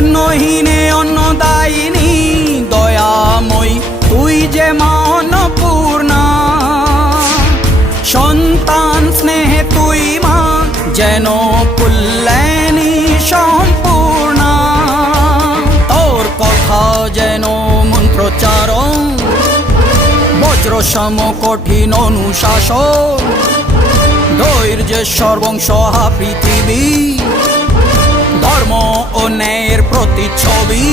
অন্নহীনে অন্নদায়িনী দয়াময়ী তুই যে মা অন্নপূর্ণা। সন্তান স্নেহে তুই মা যেন কল্যাণী সম্পূর্ণা। তোর কথা যেন মন্ত্রোচ্চারণ, বজ্র সম কঠিন অনুশাসন। ধৈর্যেশ্বর বংশহা পৃথিবী, ধর্ম ও ন্যায়ের প্রতিচ্ছবি।